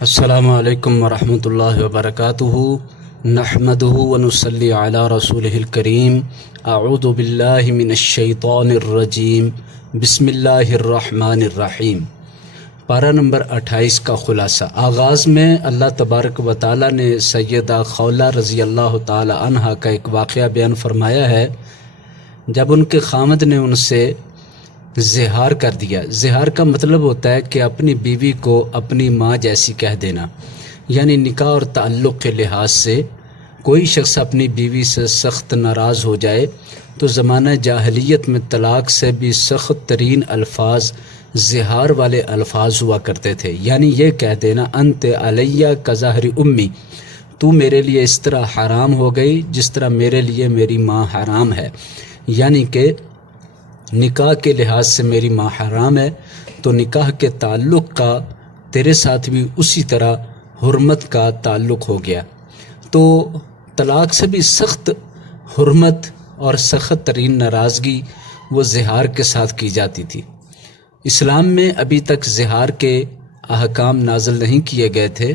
السلام علیکم ورحمۃ اللہ وبرکاتہ نحمده ونصلی علی رسولہ الکریم اعوذ باللہ من الشیطان الرجیم بسم اللہ الرحمن الرحیم۔ پارہ نمبر 28 کا خلاصہ۔ آغاز میں اللہ تبارک و تعالیٰ نے سیدہ خولہ رضی اللہ تعالی عنہ کا ایک واقعہ بیان فرمایا ہے جب ان کے خامد نے ان سے زہار کر دیا۔ زہار کا مطلب ہوتا ہے کہ اپنی بیوی کو اپنی ماں جیسی کہہ دینا، یعنی نکاح اور تعلق کے لحاظ سے کوئی شخص اپنی بیوی سے سخت ناراض ہو جائے تو زمانہ جاہلیت میں طلاق سے بھی سخت ترین الفاظ زہار والے الفاظ ہوا کرتے تھے، یعنی یہ کہہ دینا انت علیہ کظہر امی، تو میرے لیے اس طرح حرام ہو گئی جس طرح میرے لیے میری ماں حرام ہے، یعنی کہ نکاح کے لحاظ سے میری ماں حرام ہے تو نکاح کے تعلق کا تیرے ساتھ بھی اسی طرح حرمت کا تعلق ہو گیا۔ تو طلاق سے بھی سخت حرمت اور سخت ترین ناراضگی وہ زہار کے ساتھ کی جاتی تھی۔ اسلام میں ابھی تک زہار کے احکام نازل نہیں کیے گئے تھے،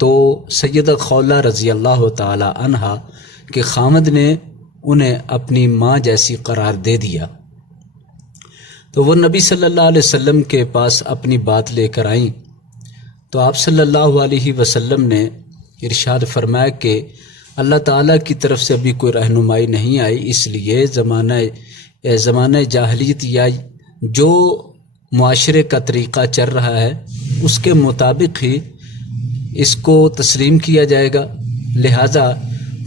تو سیدہ خولہ رضی اللہ تعالی عنہ کے خامد نے انہیں اپنی ماں جیسی قرار دے دیا، تو وہ نبی صلی اللہ علیہ وسلم کے پاس اپنی بات لے کر آئیں تو آپ صلی اللہ علیہ وسلم نے ارشاد فرمایا کہ اللہ تعالیٰ کی طرف سے ابھی کوئی رہنمائی نہیں آئی، اس لیے زمانہ جاہلیت یا جو معاشرے کا طریقہ چل رہا ہے اس کے مطابق ہی اس کو تسلیم کیا جائے گا، لہٰذا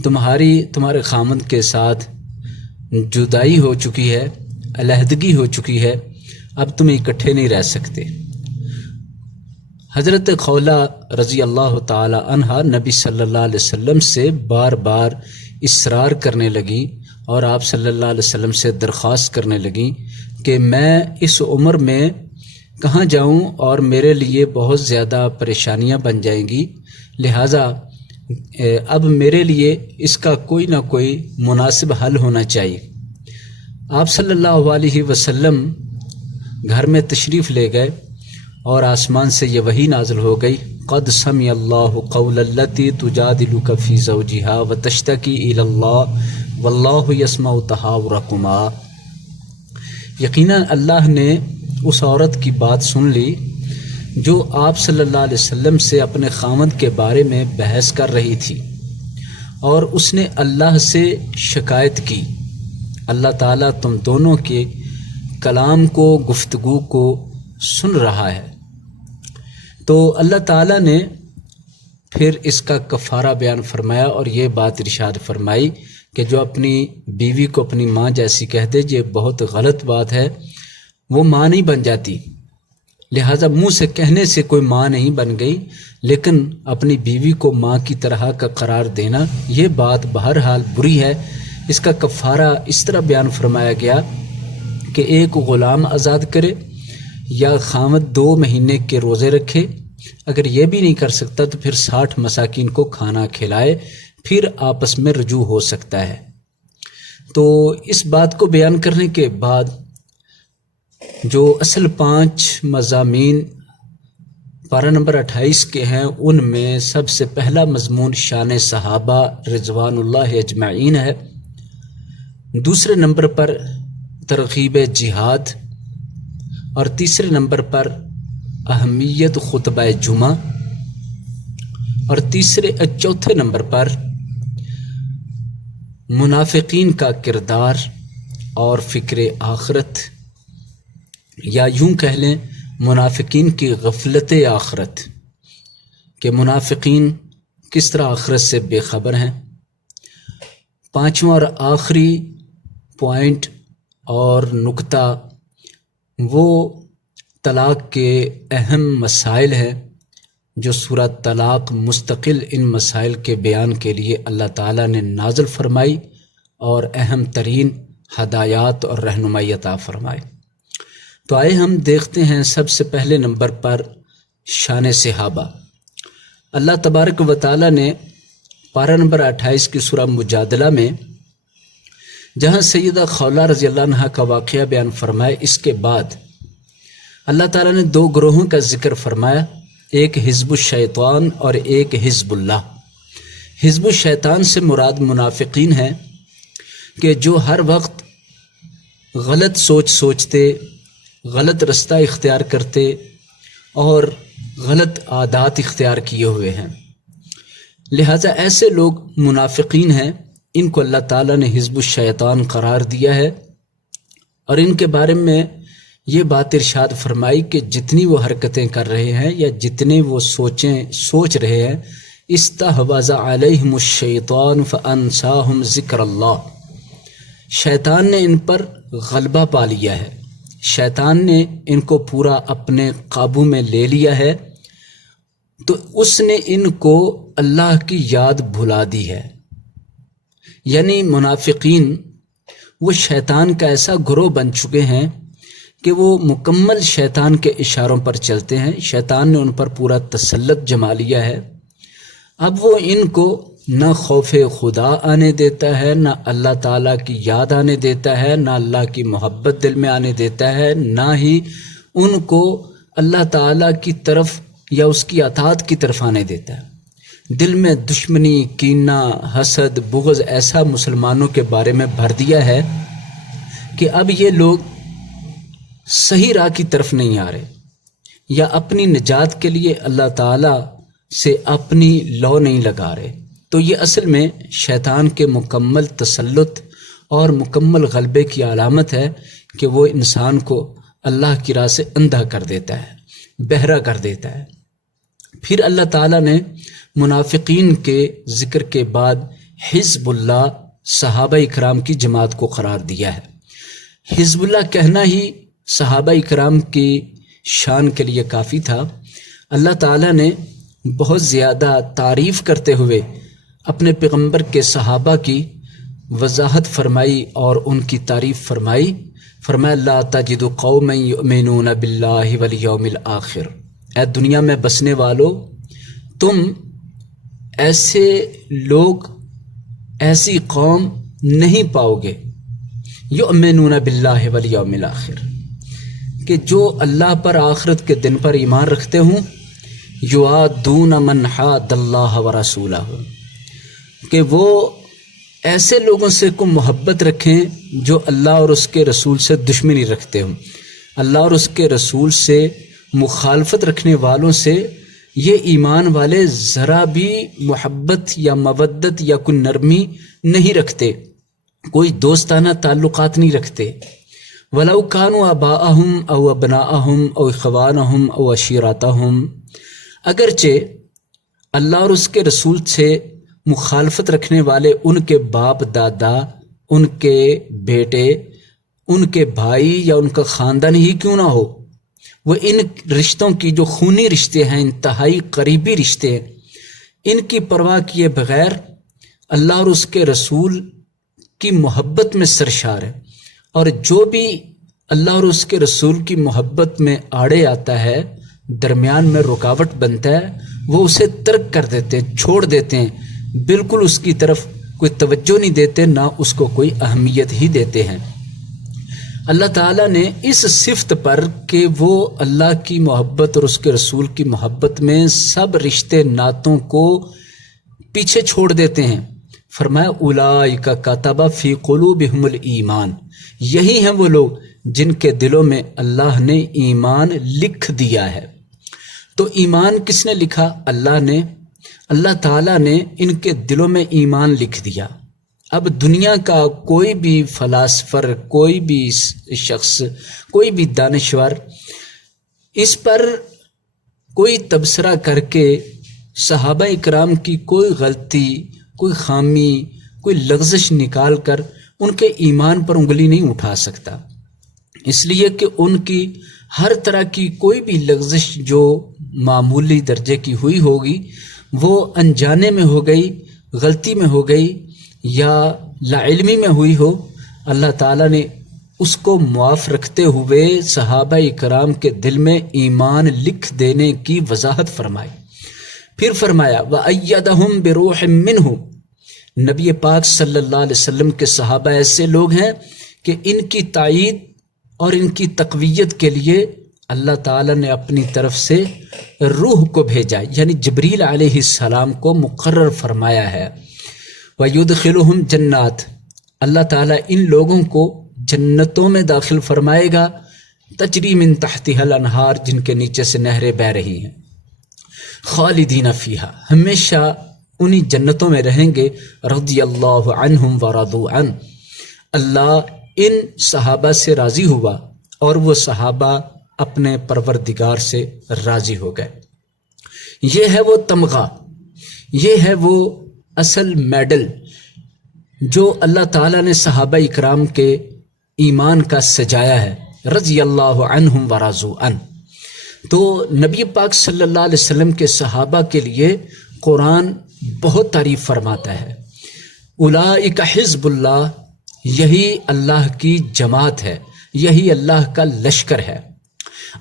تمہارے خامند کے ساتھ جدائی ہو چکی ہے، علیحدگی ہو چکی ہے، اب تم اکٹھے نہیں رہ سکتے۔ حضرت خولہ رضی اللہ تعالی عنہ نبی صلی اللہ علیہ وسلم سے بار بار اصرار کرنے لگیں اور آپ صلی اللہ علیہ وسلم سے درخواست کرنے لگیں کہ میں اس عمر میں کہاں جاؤں اور میرے لیے بہت زیادہ پریشانیاں بن جائیں گی، لہٰذا اب میرے لیے اس کا کوئی نہ کوئی مناسب حل ہونا چاہیے۔ آپ صلی اللہ علیہ وسلم گھر میں تشریف لے گئے اور آسمان سے یہ وحی نازل ہو گئی، قد سمع اللہ قول التی تجادلک فی زوجہا وتشتکی الی اللہ واللہ یسمع تحاورکما۔ یقیناً اللہ نے اس عورت کی بات سن لی جو آپ صلی اللہ علیہ وسلم سے اپنے خامند کے بارے میں بحث کر رہی تھی، اور اس نے اللہ سے شکایت کی۔ اللہ تعالیٰ تم دونوں کے کلام کو، گفتگو کو سن رہا ہے۔ تو اللہ تعالیٰ نے پھر اس کا کفارہ بیان فرمایا اور یہ بات ارشاد فرمائی کہ جو اپنی بیوی کو اپنی ماں جیسی کہہ دے یہ بہت غلط بات ہے، وہ ماں نہیں بن جاتی، لہٰذا منہ سے کہنے سے کوئی ماں نہیں بن گئی، لیکن اپنی بیوی کو ماں کی طرح کا قرار دینا یہ بات بہرحال بری ہے۔ اس کا کفارہ اس طرح بیان فرمایا گیا کہ ایک غلام آزاد کرے یا خامد 2 مہینے کے روزے رکھے، اگر یہ بھی نہیں کر سکتا تو پھر 60 مساکین کو کھانا کھلائے، پھر آپس میں رجوع ہو سکتا ہے۔ تو اس بات کو بیان کرنے کے بعد جو اصل 5 مضامین پارہ نمبر 28 کے ہیں، ان میں سب سے پہلا مضمون شان صحابہ رضوان اللہ اجمعین ہے، دوسرے نمبر پر ترغیب جہاد، اور تیسرے نمبر پر اہمیت خطبہ جمعہ، اور چوتھے نمبر پر منافقین کا کردار اور فکر آخرت، یا یوں کہہ لیں منافقین کی غفلت آخرت، کہ منافقین کس طرح آخرت سے بے خبر ہیں۔ 5واں اور آخری پوائنٹ اور نکتہ وہ طلاق کے اہم مسائل ہیں جو سورہ طلاق مستقل ان مسائل کے بیان کے لیے اللہ تعالیٰ نے نازل فرمائی اور اہم ترین ہدایات اور رہنمائی عطا فرمائی۔ تو آئے ہم دیکھتے ہیں سب سے پہلے نمبر پر شان صحابہ۔ اللہ تبارک و تعالیٰ نے پارہ نمبر 28 کی سورہ مجادلہ میں جہاں سیدہ خولہ رضی اللہ عنہ کا واقعہ بیان فرمایا، اس کے بعد اللہ تعالیٰ نے 2 گروہوں کا ذکر فرمایا۔ ایک حزب الشیطان اور ایک حزب اللہ۔ حزب الشیطان سے مراد منافقین ہیں کہ جو ہر وقت غلط سوچتے، غلط رستہ اختیار کرتے اور غلط عادات اختیار کیے ہوئے ہیں، لہٰذا ایسے لوگ منافقین ہیں، ان کو اللہ تعالیٰ نے حزب الشیطان قرار دیا ہے، اور ان کے بارے میں یہ بات ارشاد فرمائی کہ جتنی وہ حرکتیں کر رہے ہیں یا جتنے وہ سوچ رہے ہیں، استحوذ علیہم الشیطان فانساہم ذکر اللہ، شیطان نے ان پر غلبہ پا لیا ہے، شیطان نے ان کو پورا اپنے قابو میں لے لیا ہے، تو اس نے ان کو اللہ کی یاد بھلا دی ہے۔ یعنی منافقین وہ شیطان کا ایسا گروہ بن چکے ہیں کہ وہ مکمل شیطان کے اشاروں پر چلتے ہیں، شیطان نے ان پر پورا تسلط جما لیا ہے۔ اب وہ ان کو نہ خوف خدا آنے دیتا ہے، نہ اللہ تعالیٰ کی یاد آنے دیتا ہے، نہ اللہ کی محبت دل میں آنے دیتا ہے، نہ ہی ان کو اللہ تعالیٰ کی طرف یا اس کی اطاعت کی طرف آنے دیتا ہے۔ دل میں دشمنی، کینہ، حسد، بغض ایسا مسلمانوں کے بارے میں بھر دیا ہے کہ اب یہ لوگ صحیح راہ کی طرف نہیں آ رہے، یا اپنی نجات کے لیے اللہ تعالیٰ سے اپنی لو نہیں لگا رہے۔ تو یہ اصل میں شیطان کے مکمل تسلط اور مکمل غلبے کی علامت ہے کہ وہ انسان کو اللہ کی راہ سے اندھا کر دیتا ہے، بہرا کر دیتا ہے۔ پھر اللہ تعالیٰ نے منافقین کے ذکر کے بعد حزب اللہ، صحابہ اکرام کی جماعت کو قرار دیا ہے۔ حزب اللہ کہنا ہی صحابہ اکرام کی شان کے لیے کافی تھا۔ اللہ تعالیٰ نے بہت زیادہ تعریف کرتے ہوئے اپنے پیغمبر کے صحابہ کی وضاحت فرمائی اور ان کی تعریف فرمائی۔ فرمایا لا تجد قوما یؤمنون باللہ والیوم الآخر، اے دنیا میں بسنے والو، تم ایسے لوگ، ایسی قوم نہیں پاؤ گے یؤمنون باللہ والیوم الآخر، کہ جو اللہ پر، آخرت کے دن پر ایمان رکھتے ہوں، یوادون من حاد اللہ ورسولہ، کہ وہ ایسے لوگوں سے کو محبت رکھیں جو اللہ اور اس کے رسول سے دشمنی رکھتے ہوں۔ اللہ اور اس کے رسول سے مخالفت رکھنے والوں سے یہ ایمان والے ذرا بھی محبت یا مودت یا کوئی نرمی نہیں رکھتے، کوئی دوستانہ تعلقات نہیں رکھتے۔ وَلَوْ كَانُوا آبَاءَهُمْ أَوْ أَبْنَاءَهُمْ أَوْ إِخْوَانَهُمْ أَوْ عَشِيرَتَهُمْ، اگرچہ اللہ اور اس کے رسول سے مخالفت رکھنے والے ان کے باپ دادا، ان کے بیٹے، ان کے بھائی یا ان کا خاندان ہی کیوں نہ ہو، وہ ان رشتوں کی جو خونی رشتے ہیں، انتہائی قریبی رشتے ہیں، ان کی پرواہ کیے بغیر اللہ اور اس کے رسول کی محبت میں سرشار ہے، اور جو بھی اللہ اور اس کے رسول کی محبت میں آڑے آتا ہے، درمیان میں رکاوٹ بنتا ہے، وہ اسے ترک کر دیتے ہیں، چھوڑ دیتے ہیں، بالکل اس کی طرف کوئی توجہ نہیں دیتے، نہ اس کو کوئی اہمیت ہی دیتے ہیں۔ اللہ تعالیٰ نے اس صفت پر کہ وہ اللہ کی محبت اور اس کے رسول کی محبت میں سب رشتے ناتوں کو پیچھے چھوڑ دیتے ہیں، فرمایا اولئک کتب فی قلوبہم الایمان، یہی ہیں وہ لوگ جن کے دلوں میں اللہ نے ایمان لکھ دیا ہے۔ تو ایمان کس نے لکھا؟ اللہ نے، اللہ تعالیٰ نے ان کے دلوں میں ایمان لکھ دیا۔ اب دنیا کا کوئی بھی فلاسفر، کوئی بھی شخص، کوئی بھی دانشور اس پر کوئی تبصرہ کر کے صحابہ اکرام کی کوئی غلطی، کوئی خامی، کوئی لغزش نکال کر ان کے ایمان پر انگلی نہیں اٹھا سکتا، اس لیے کہ ان کی ہر طرح کی کوئی بھی لغزش جو معمولی درجے کی ہوئی ہوگی وہ انجانے میں ہو گئی، غلطی میں ہو گئی یا لاعلمی میں ہوئی ہو، اللہ تعالیٰ نے اس کو معاف رکھتے ہوئے صحابہ اکرام کے دل میں ایمان لکھ دینے کی وضاحت فرمائی۔ پھر فرمایا وَأَيَّدَهُمْ بِرُوحٍ مِّنْهُ، نبی پاک صلی اللہ علیہ وسلم کے صحابہ ایسے لوگ ہیں کہ ان کی تائید اور ان کی تقویت کے لیے اللہ تعالیٰ نے اپنی طرف سے روح کو بھیجا، یعنی جبریل علیہ السلام کو مقرر فرمایا ہے۔ وَيُدْخِلُهُمْ جنات، اللہ تعالیٰ ان لوگوں کو جنتوں میں داخل فرمائے گا، تجری من تحتها الانہار، جن کے نیچے سے نہریں بہہ رہی ہیں، خالدین فیہا، ہمیشہ انہی جنتوں میں رہیں گے، رضی اللہ عنہم ورضوا عنہ، اللہ ان صحابہ سے راضی ہوا اور وہ صحابہ اپنے پروردگار سے راضی ہو گئے۔ یہ ہے وہ تمغہ، یہ ہے وہ اصل میڈل جو اللہ تعالیٰ نے صحابہ اکرام کے ایمان کا سجایا ہے، رضی اللہ عنہم ورضوا عنہ۔ تو نبی پاک صلی اللہ علیہ وسلم کے صحابہ کے لیے قرآن بہت تعریف فرماتا ہے۔ اولئک حزب اللہ، یہی اللہ کی جماعت ہے، یہی اللہ کا لشکر ہے۔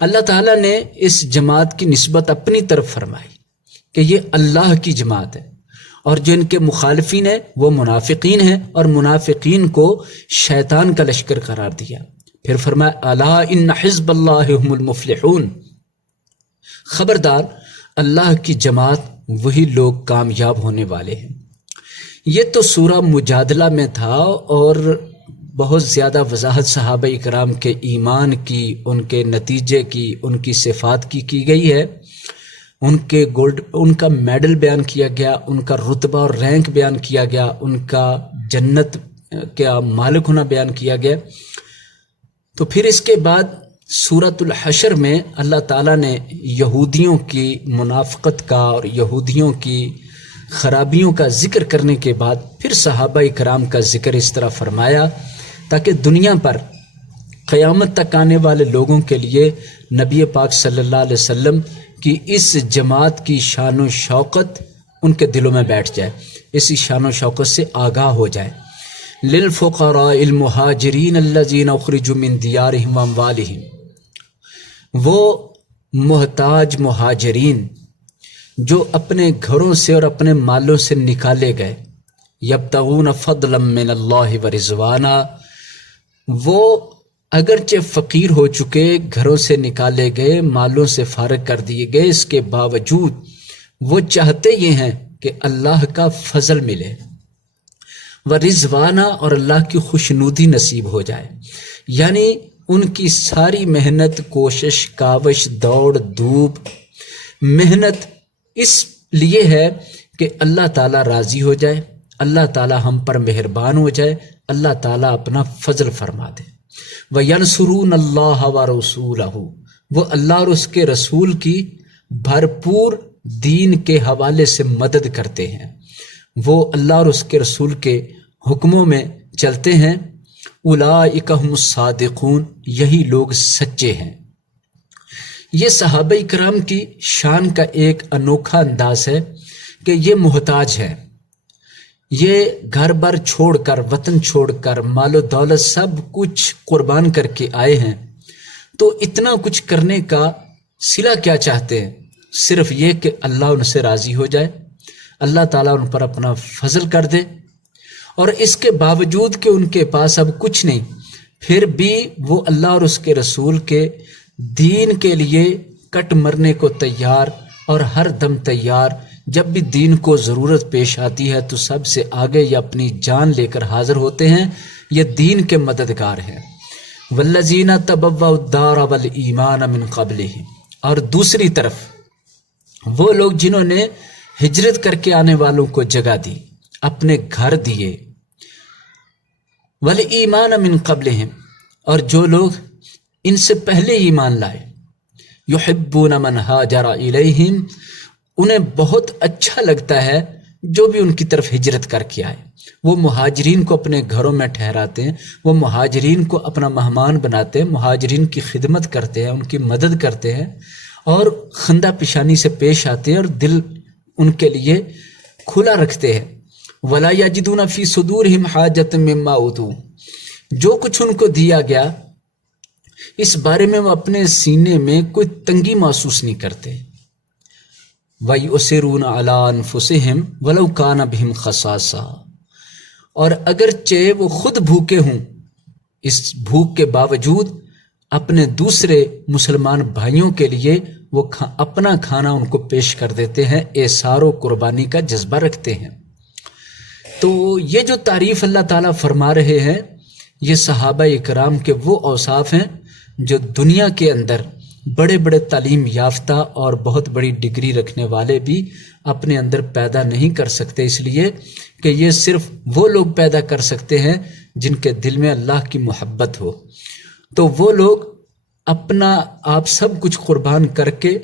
اللہ تعالیٰ نے اس جماعت کی نسبت اپنی طرف فرمائی کہ یہ اللہ کی جماعت ہے، اور جو ان کے مخالفین ہیں وہ منافقین ہیں، اور منافقین کو شیطان کا لشکر قرار دیا۔ پھر فرمایا الا ان حزب اللہ هم المفلحون، خبردار اللہ کی جماعت وہی لوگ کامیاب ہونے والے ہیں۔ یہ تو سورہ مجادلہ میں تھا، اور بہت زیادہ وضاحت صحابہ اکرام کے ایمان کی، ان کے نتیجے کی، ان کی صفات کی گئی ہے، ان کا میڈل بیان کیا گیا، ان کا رتبہ اور رینک بیان کیا گیا، ان کا جنت کا مالک ہونا بیان کیا گیا۔ تو پھر اس کے بعد سورۃ الحشر میں اللہ تعالیٰ نے یہودیوں کی منافقت کا اور یہودیوں کی خرابیوں کا ذکر کرنے کے بعد پھر صحابہ اکرام کا ذکر اس طرح فرمایا تاکہ دنیا پر قیامت تک آنے والے لوگوں کے لیے نبی پاک صلی اللہ علیہ وسلم کی اس جماعت کی شان و شوقت ان کے دلوں میں بیٹھ جائے، اسی شان و شوقت سے آگاہ ہو جائے۔ للفقراء المہاجرین الذین اخرجوا من دیارہم واموالہم، وہ محتاج مہاجرین جو اپنے گھروں سے اور اپنے مالوں سے نکالے گئے، یبتغون فضلا من اللہ ورضوانا، وہ اگرچہ فقیر ہو چکے، گھروں سے نکالے گئے، مالوں سے فارغ کر دیے گئے، اس کے باوجود وہ چاہتے یہ ہیں کہ اللہ کا فضل ملے، ورضوانا، اور اللہ کی خوشنودی نصیب ہو جائے۔ یعنی ان کی ساری محنت، کوشش، کاوش، دوڑ دھوپ، محنت اس لیے ہے کہ اللہ تعالیٰ راضی ہو جائے، اللہ تعالیٰ ہم پر مہربان ہو جائے، اللہ تعالیٰ اپنا فضل فرما دے۔ وَيَنْصُرُونَ اللَّهَ وَرَسُولَهُ، وہ اللہ اور اس کے رسول کی بھرپور دین کے حوالے سے مدد کرتے ہیں، وہ اللہ اور اس کے رسول کے حکموں میں چلتے ہیں۔ اولئک هم الصادقون، یہی لوگ سچے ہیں۔ یہ صحابہ کرام کی شان کا ایک انوکھا انداز ہے کہ یہ محتاج ہے، یہ گھر بار چھوڑ کر، وطن چھوڑ کر، مال و دولت سب کچھ قربان کر کے آئے ہیں، تو اتنا کچھ کرنے کا صلہ کیا چاہتے ہیں؟ صرف یہ کہ اللہ ان سے راضی ہو جائے، اللہ تعالیٰ ان پر اپنا فضل کر دے، اور اس کے باوجود کہ ان کے پاس اب کچھ نہیں، پھر بھی وہ اللہ اور اس کے رسول کے دین کے لیے کٹ مرنے کو تیار، اور ہر دم تیار، جب بھی دین کو ضرورت پیش آتی ہے تو سب سے آگے یہ اپنی جان لے کر حاضر ہوتے ہیں، یہ دین کے مددگار ہیں۔ والذین تبوؤا الدار والایمان من قبلہم، اور دوسری طرف وہ لوگ جنہوں نے ہجرت کر کے آنے والوں کو جگہ دی، اپنے گھر دیے، والایمان من قبلہم، اور جو لوگ ان سے پہلے ایمان لائے، یحبون من ہاجر الیہم، انہیں بہت اچھا لگتا ہے جو بھی ان کی طرف ہجرت کر کے آئے، وہ مہاجرین کو اپنے گھروں میں ٹھہراتے ہیں، وہ مہاجرین کو اپنا مہمان بناتے ہیں، مہاجرین کی خدمت کرتے ہیں، ان کی مدد کرتے ہیں، اور خندہ پیشانی سے پیش آتے ہیں، اور دل ان کے لیے کھلا رکھتے ہیں۔ ولا یجدون فی صدورہم حاجۃ مما اوتوا، جو کچھ ان کو دیا گیا اس بارے میں وہ اپنے سینے میں کوئی تنگی محسوس نہیں کرتے۔ وَيُؤْثِرُونَ عَلَىٰ أَنفُسِهِمْ وَلَوْ كَانَ بِهِمْ خَصَاصَةٌ، اور اگرچہ وہ خود بھوکے ہوں، اس بھوک کے باوجود اپنے دوسرے مسلمان بھائیوں کے لیے وہ اپنا کھانا ان کو پیش کر دیتے ہیں، احسار و قربانی کا جذبہ رکھتے ہیں۔ تو یہ جو تعریف اللہ تعالیٰ فرما رہے ہیں، یہ صحابہ اکرام کے وہ اوصاف ہیں جو دنیا کے اندر بڑے بڑے تعلیم یافتہ اور بہت بڑی ڈگری رکھنے والے بھی اپنے اندر پیدا نہیں کر سکتے، اس لیے کہ یہ صرف وہ لوگ پیدا کر سکتے ہیں جن کے دل میں اللہ کی محبت ہو۔ تو وہ لوگ اپنا آپ سب کچھ قربان کر کے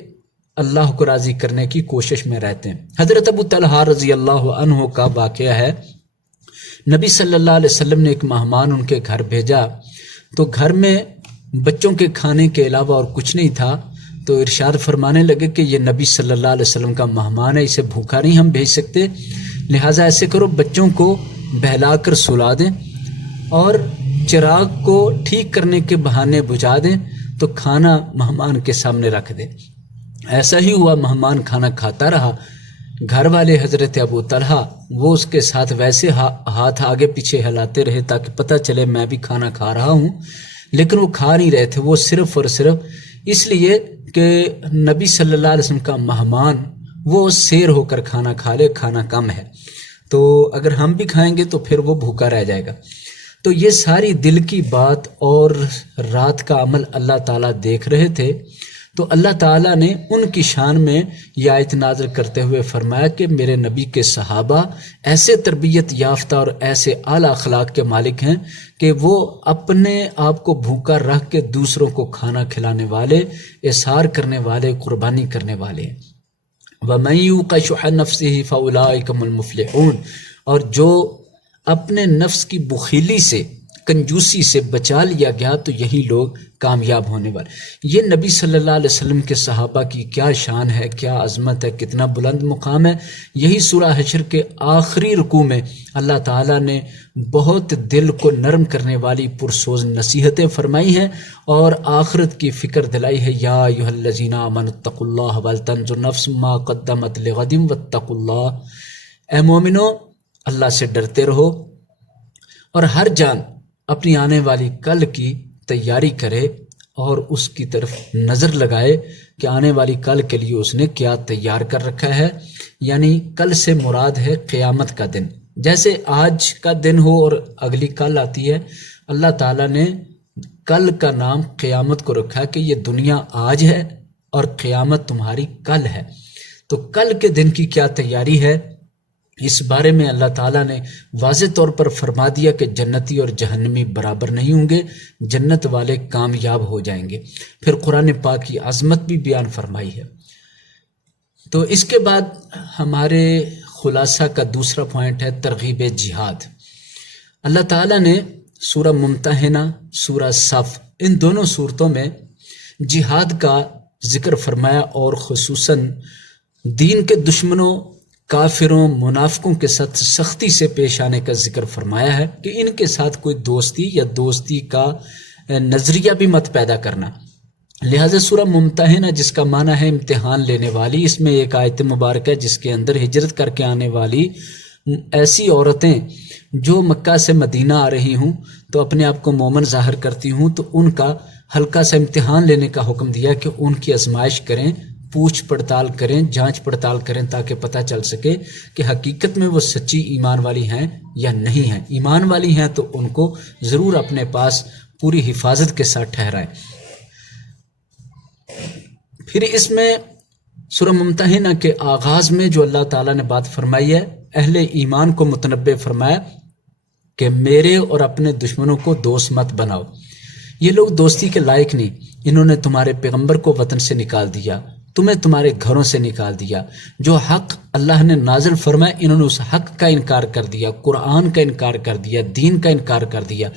اللہ کو راضی کرنے کی کوشش میں رہتے ہیں۔ حضرت ابو طلحہ رضی اللہ عنہ کا واقعہ ہے، نبی صلی اللہ علیہ وسلم نے ایک مہمان ان کے گھر بھیجا، تو گھر میں بچوں کے کھانے کے علاوہ اور کچھ نہیں تھا، تو ارشاد فرمانے لگے کہ یہ نبی صلی اللہ علیہ وسلم کا مہمان ہے، اسے بھوکا نہیں ہم بھیج سکتے، لہٰذا ایسے کرو بچوں کو بہلا کر سلا دیں اور چراغ کو ٹھیک کرنے کے بہانے بجھا دیں تو کھانا مہمان کے سامنے رکھ دیں۔ ایسا ہی ہوا، مہمان کھانا کھاتا رہا، گھر والے حضرت ابو طلحہ وہ اس کے ساتھ ویسے ہاتھ آگے پیچھے ہلاتے رہے تاکہ پتہ چلے میں بھی کھانا کھا رہا ہوں، لیکن وہ کھا نہیں رہے تھے، وہ صرف اور صرف اس لیے کہ نبی صلی اللہ علیہ وسلم کا مہمان وہ سیر ہو کر کھانا کھا لے، کھانا کم ہے تو اگر ہم بھی کھائیں گے تو پھر وہ بھوکا رہ جائے گا۔ تو یہ ساری دل کی بات اور رات کا عمل اللہ تعالیٰ دیکھ رہے تھے، تو اللہ تعالیٰ نے ان کی شان میں یہ آیت نازل کرتے ہوئے فرمایا کہ میرے نبی کے صحابہ ایسے تربیت یافتہ اور ایسے اعلیٰ اخلاق کے مالک ہیں کہ وہ اپنے آپ کو بھوکا رکھ کے دوسروں کو کھانا کھلانے والے، احسار کرنے والے، قربانی کرنے والے ہیں۔ وَمَن يُوقَ شُحَّ نَفْسِهِ فَأُولَٰئِكَ هُمُ الْمُفْلِحُونَ، اور جو اپنے نفس کی بخیلی سے، کنجوسی سے بچا لیا گیا تو یہی لوگ کامیاب ہونے والے۔ یہ نبی صلی اللہ علیہ وسلم کے صحابہ کی کیا شان ہے، کیا عظمت ہے، کتنا بلند مقام ہے۔ یہی سورہ حشر کے آخری رکوع میں اللہ تعالیٰ نے بہت دل کو نرم کرنے والی پرسوز نصیحتیں فرمائی ہیں اور آخرت کی فکر دلائی ہے۔ یا ایھا الذین آمنوا اتقوا اللہ ولتنظر نفس ما قدمت لغد واتقوا اللہ، اے مومنو اللہ سے ڈرتے رہو اور ہر جان اپنی آنے والی کل کی تیاری کرے اور اس کی طرف نظر لگائے کہ آنے والی کل کے لیے اس نے کیا تیار کر رکھا ہے، یعنی کل سے مراد ہے قیامت کا دن۔ جیسے آج کا دن ہو اور اگلی کل آتی ہے، اللہ تعالیٰ نے کل کا نام قیامت کو رکھا کہ یہ دنیا آج ہے اور قیامت تمہاری کل ہے۔ تو کل کے دن کی کیا تیاری ہے، اس بارے میں اللہ تعالیٰ نے واضح طور پر فرما دیا کہ جنتی اور جہنمی برابر نہیں ہوں گے، جنت والے کامیاب ہو جائیں گے۔ پھر قرآن پاک کی عظمت بھی بیان فرمائی ہے۔ تو اس کے بعد ہمارے خلاصہ کا دوسرا پوائنٹ ہے ترغیب جہاد۔ اللہ تعالیٰ نے سورہ ممتحنہ، سورہ صف، ان دونوں صورتوں میں جہاد کا ذکر فرمایا اور خصوصاً دین کے دشمنوں، کافروں، منافقوں کے ساتھ سختی سے پیش آنے کا ذکر فرمایا ہے کہ ان کے ساتھ کوئی دوستی یا دوستی کا نظریہ بھی مت پیدا کرنا۔ لہذا سورہ ممتحنہ جس کا معنی ہے امتحان لینے والی، اس میں ایک آیت مبارکہ جس کے اندر ہجرت کر کے آنے والی ایسی عورتیں جو مکہ سے مدینہ آ رہی ہوں تو اپنے آپ کو مومن ظاہر کرتی ہوں، تو ان کا ہلکا سا امتحان لینے کا حکم دیا کہ ان کی آزمائش کریں، پوچھ پڑتال کریں، جانچ پڑتال کریں تاکہ پتہ چل سکے کہ حقیقت میں وہ سچی ایمان والی ہیں یا نہیں ہیں۔ ایمان والی ہیں تو ان کو ضرور اپنے پاس پوری حفاظت کے ساتھ ٹھہرائیں۔ پھر اس میں سورہ ممتحنہ کے آغاز میں جو اللہ تعالیٰ نے بات فرمائی ہے، اہل ایمان کو متنبہ فرمایا کہ میرے اور اپنے دشمنوں کو دوست مت بناؤ، یہ لوگ دوستی کے لائق نہیں، انہوں نے تمہارے پیغمبر کو وطن سے نکال دیا، تمہیں تمہارے گھروں سے نکال دیا، جو حق اللہ نے نازل فرمایا انہوں نے اس حق کا انکار کر دیا، قرآن کا انکار کر دیا، دین کا انکار کر دیا،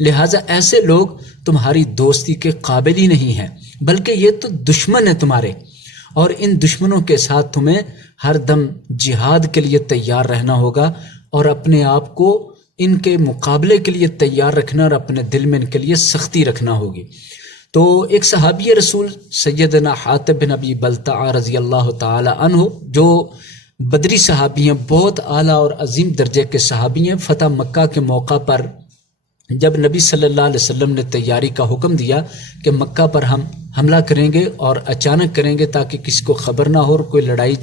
لہٰذا ایسے لوگ تمہاری دوستی کے قابل ہی نہیں ہیں، بلکہ یہ تو دشمن ہیں تمہارے، اور ان دشمنوں کے ساتھ تمہیں ہر دم جہاد کے لیے تیار رہنا ہوگا اور اپنے آپ کو ان کے مقابلے کے لیے تیار رکھنا اور اپنے دل میں ان کے لیے سختی رکھنا ہوگی۔ تو ایک صحابی رسول سیدنا حاطب بن ابی بلتع رضی اللہ تعالی عنہ جو بدری صحابی ہیں، بہت اعلیٰ اور عظیم درجے کے صحابی ہیں، فتح مکہ کے موقع پر جب نبی صلی اللہ علیہ وسلم نے تیاری کا حکم دیا کہ مکہ پر ہم حملہ کریں گے اور اچانک کریں گے تاکہ کسی کو خبر نہ ہو اور کوئی لڑائی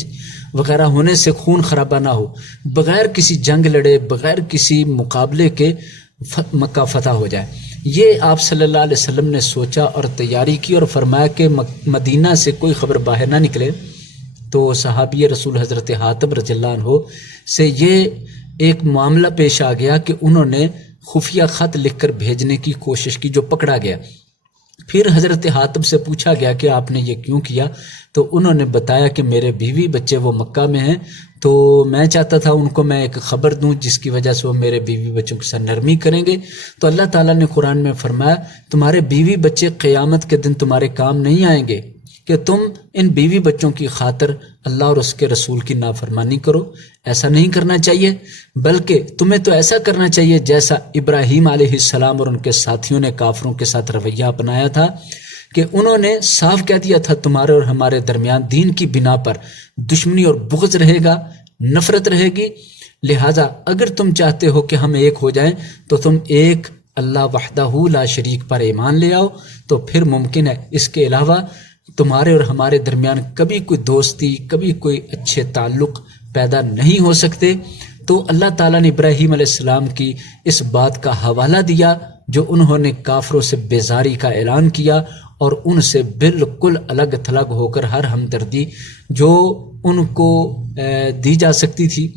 وغیرہ ہونے سے خون خرابہ نہ ہو، بغیر کسی جنگ لڑے، بغیر کسی مقابلے کے مکہ فتح ہو جائے، یہ آپ صلی اللہ علیہ وسلم نے سوچا اور تیاری کی اور فرمایا کہ مدینہ سے کوئی خبر باہر نہ نکلے۔ تو صحابی رسول حضرت حاتب رضی اللہ عنہ سے یہ ایک معاملہ پیش آ گیا کہ انہوں نے خفیہ خط لکھ کر بھیجنے کی کوشش کی، جو پکڑا گیا۔ پھر حضرت حاتب سے پوچھا گیا کہ آپ نے یہ کیوں کیا؟ تو انہوں نے بتایا کہ میرے بیوی بچے وہ مکہ میں ہیں، تو میں چاہتا تھا ان کو میں ایک خبر دوں جس کی وجہ سے وہ میرے بیوی بچوں کے ساتھ نرمی کریں گے۔ تو اللہ تعالیٰ نے قرآن میں فرمایا تمہارے بیوی بچے قیامت کے دن تمہارے کام نہیں آئیں گے کہ تم ان بیوی بچوں کی خاطر اللہ اور اس کے رسول کی نافرمانی کرو۔ ایسا نہیں کرنا چاہیے، بلکہ تمہیں تو ایسا کرنا چاہیے جیسا ابراہیم علیہ السلام اور ان کے ساتھیوں نے کافروں کے ساتھ رویہ اپنایا تھا، کہ انہوں نے صاف کہہ دیا تھا تمہارے اور ہمارے درمیان دین کی بنا پر دشمنی اور بغض رہے گا، نفرت رہے گی، لہٰذا اگر تم چاہتے ہو کہ ہم ایک ہو جائیں تو تم ایک اللہ وحدہ لا شریک پر ایمان لے آؤ، تو پھر ممکن ہے۔ اس کے علاوہ تمہارے اور ہمارے درمیان کبھی کوئی دوستی، کبھی کوئی اچھے تعلق پیدا نہیں ہو سکتے۔ تو اللہ تعالیٰ نے ابراہیم علیہ السلام کی اس بات کا حوالہ دیا جو انہوں نے کافروں سے بیزاری کا اعلان کیا اور ان سے بالکل الگ تھلگ ہو کر ہر ہمدردی جو ان کو دی جا سکتی تھی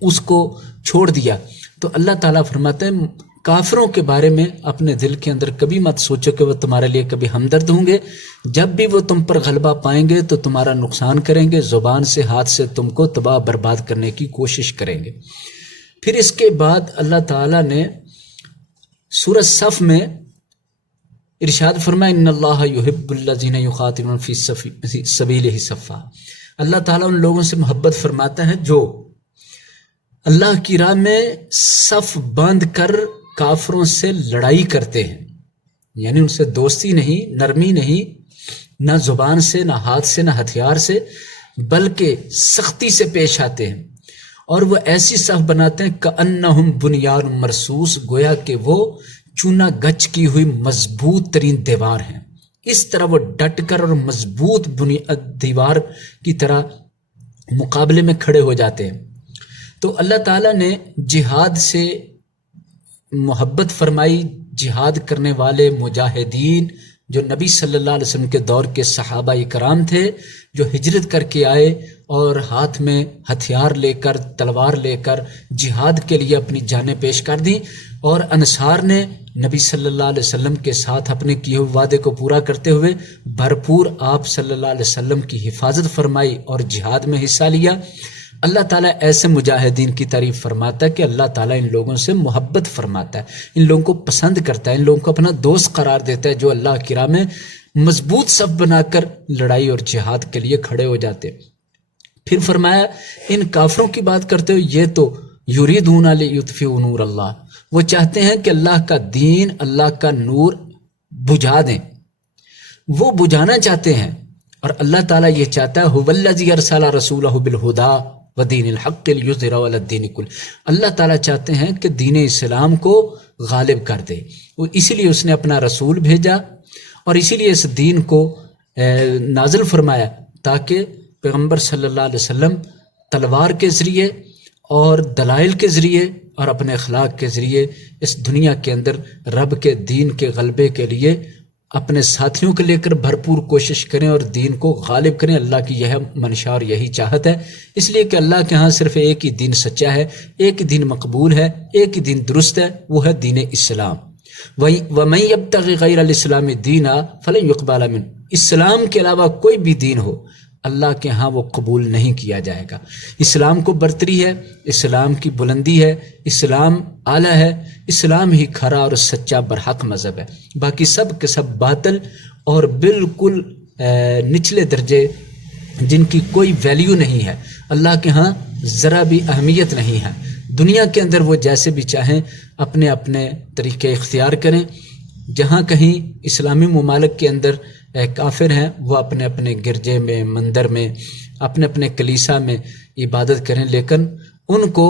اس کو چھوڑ دیا۔ تو اللہ تعالیٰ فرماتے ہیں کافروں کے بارے میں اپنے دل کے اندر کبھی مت سوچو کہ وہ تمہارے لیے کبھی ہمدرد ہوں گے۔ جب بھی وہ تم پر غلبہ پائیں گے تو تمہارا نقصان کریں گے، زبان سے ہاتھ سے تم کو تباہ برباد کرنے کی کوشش کریں گے۔ پھر اس کے بعد اللہ تعالیٰ نے سورہ صف میں ارشاد فرمایا ان اللہ یحب الذین یقاتلون فی سبیلہ صفا، اللہ تعالیٰ ان لوگوں سے محبت فرماتا ہے جو اللہ کی راہ میں صف باندھ کر کافروں سے لڑائی کرتے ہیں، یعنی ان سے دوستی نہیں، نرمی نہیں، نہ زبان سے، نہ ہاتھ سے، نہ ہتھیار سے، بلکہ سختی سے پیش آتے ہیں، اور وہ ایسی صف بناتے ہیں کأنہم بنیان مرصوص، گویا کہ وہ چونا گچ کی ہوئی مضبوط ترین دیوار ہیں۔ اس طرح وہ ڈٹ کر اور مضبوط دیوار کی طرح مقابلے میں کھڑے ہو جاتے ہیں۔ تو اللہ تعالیٰ نے جہاد سے محبت فرمائی، جہاد کرنے والے مجاہدین جو نبی صلی اللہ علیہ وسلم کے دور کے صحابہ اکرام تھے، جو ہجرت کر کے آئے اور ہاتھ میں ہتھیار لے کر، تلوار لے کر جہاد کے لیے اپنی جانیں پیش کر دیں، اور انصار نے نبی صلی اللہ علیہ وسلم کے ساتھ اپنے کیے ہوئے وعدے کو پورا کرتے ہوئے بھرپور آپ صلی اللہ علیہ وسلم کی حفاظت فرمائی اور جہاد میں حصہ لیا۔ اللہ تعالیٰ ایسے مجاہدین کی تعریف فرماتا ہے کہ اللہ تعالیٰ ان لوگوں سے محبت فرماتا ہے، ان لوگوں کو پسند کرتا ہے، ان لوگوں کو اپنا دوست قرار دیتا ہے جو اللہ کی راہ میں مضبوط صف بنا کر لڑائی اور جہاد کے لیے کھڑے ہو جاتے۔ پھر فرمایا ان کافروں کی بات کرتے ہوئے یہ تو یریدون لیطفئوا نور اللہ، وہ چاہتے ہیں کہ اللہ کا دین، اللہ کا نور بجھا دیں، وہ بجھانا چاہتے ہیں، اور اللہ تعالیٰ یہ چاہتا ہے هو الذی ارسل رسولہ بالہدی ودین الحق لیظہرہ علی الدین کلہ، اللہ تعالیٰ چاہتے ہیں کہ دین اسلام کو غالب کر دے، وہ اسی لیے اس نے اپنا رسول بھیجا اور اسی لیے اس دین کو نازل فرمایا تاکہ پیغمبر صلی اللہ علیہ وسلم تلوار کے ذریعے اور دلائل کے ذریعے اور اپنے اخلاق کے ذریعے اس دنیا کے اندر رب کے دین کے غلبے کے لیے اپنے ساتھیوں کو لے کر بھرپور کوشش کریں اور دین کو غالب کریں۔ اللہ کی یہ منشا اور یہی چاہت ہے، اس لیے کہ اللہ کے ہاں صرف ایک ہی دین سچا ہے، ایک ہی دین مقبول ہے، ایک ہی دین درست ہے، وہ ہے دین اسلام۔ وَمَن يَبْتَغِ غَيْرَ الْإِسْلَامِ دِينًا فَلَن يُقْبَلَ مِنْهُ، اسلام کے علاوہ کوئی بھی دین ہو اللہ کے ہاں وہ قبول نہیں کیا جائے گا۔ اسلام کو برتری ہے، اسلام کی بلندی ہے، اسلام اعلیٰ ہے، اسلام ہی کھرا اور سچا برحق مذہب ہے، باقی سب کے سب باطل اور بالکل نچلے درجے جن کی کوئی ویلیو نہیں ہے، اللہ کے ہاں ذرا بھی اہمیت نہیں ہے۔ دنیا کے اندر وہ جیسے بھی چاہیں اپنے اپنے طریقے اختیار کریں، جہاں کہیں اسلامی ممالک کے اندر کافر ہیں وہ اپنے اپنے گرجے میں، مندر میں، اپنے اپنے کلیسا میں عبادت کریں، لیکن ان کو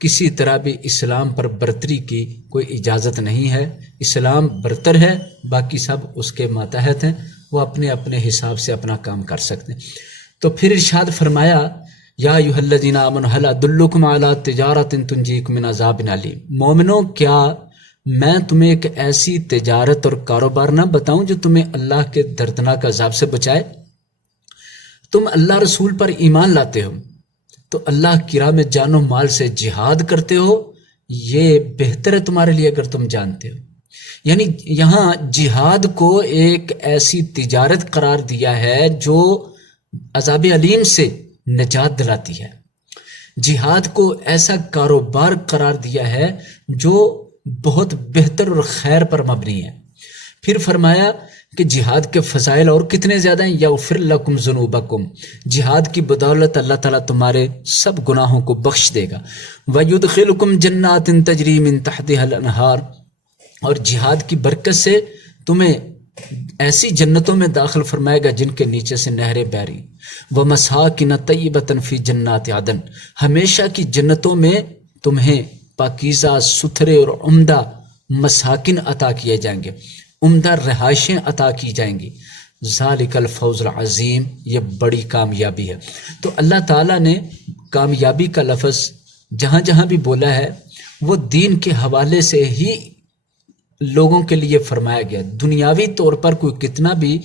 کسی طرح بھی اسلام پر برتری کی کوئی اجازت نہیں ہے۔ اسلام برتر ہے، باقی سب اس کے ماتحت ہیں، وہ اپنے اپنے حساب سے اپنا کام کر سکتے ہیں۔ تو پھر ارشاد فرمایا یا ایھا الذین آمنوا ھل ادلکم علی تجارۃ تنجیکم من عذاب علیم، مومنو کیا میں تمہیں ایک ایسی تجارت اور کاروبار نہ بتاؤں جو تمہیں اللہ کے دردناک عذاب سے بچائے؟ تم اللہ رسول پر ایمان لاتے ہو تو اللہ کی راہ میں جان و مال سے جہاد کرتے ہو، یہ بہتر ہے تمہارے لیے اگر تم جانتے ہو۔ یعنی یہاں جہاد کو ایک ایسی تجارت قرار دیا ہے جو عذاب علیم سے نجات دلاتی ہے، جہاد کو ایسا کاروبار قرار دیا ہے جو بہت بہتر اور خیر پر مبنی ہے۔ پھر فرمایا کہ جہاد کے فضائل اور کتنے زیادہ ہیں، یغفر لکم ذنوبکم، جہاد کی بدولت اللہ تعالیٰ تمہارے سب گناہوں کو بخش دے گا، ویدخلکم جنات تجری من تحتها الانہار، اور جہاد کی برکت سے تمہیں ایسی جنتوں میں داخل فرمائے گا جن کے نیچے سے نہریں بہ رہی، ومساکن طیبۃ فی جنات عدن، ہمیشہ کی جنتوں میں تمہیں پاکیزہ ستھرے اور عمدہ مساکن عطا کیے جائیں گے، عمدہ رہائشیں عطا کی جائیں گی، ذالک الفوز العظیم، یہ بڑی کامیابی ہے۔ تو اللہ تعالیٰ نے کامیابی کا لفظ جہاں جہاں بھی بولا ہے وہ دین کے حوالے سے ہی لوگوں کے لیے فرمایا گیا۔ دنیاوی طور پر کوئی کتنا بھی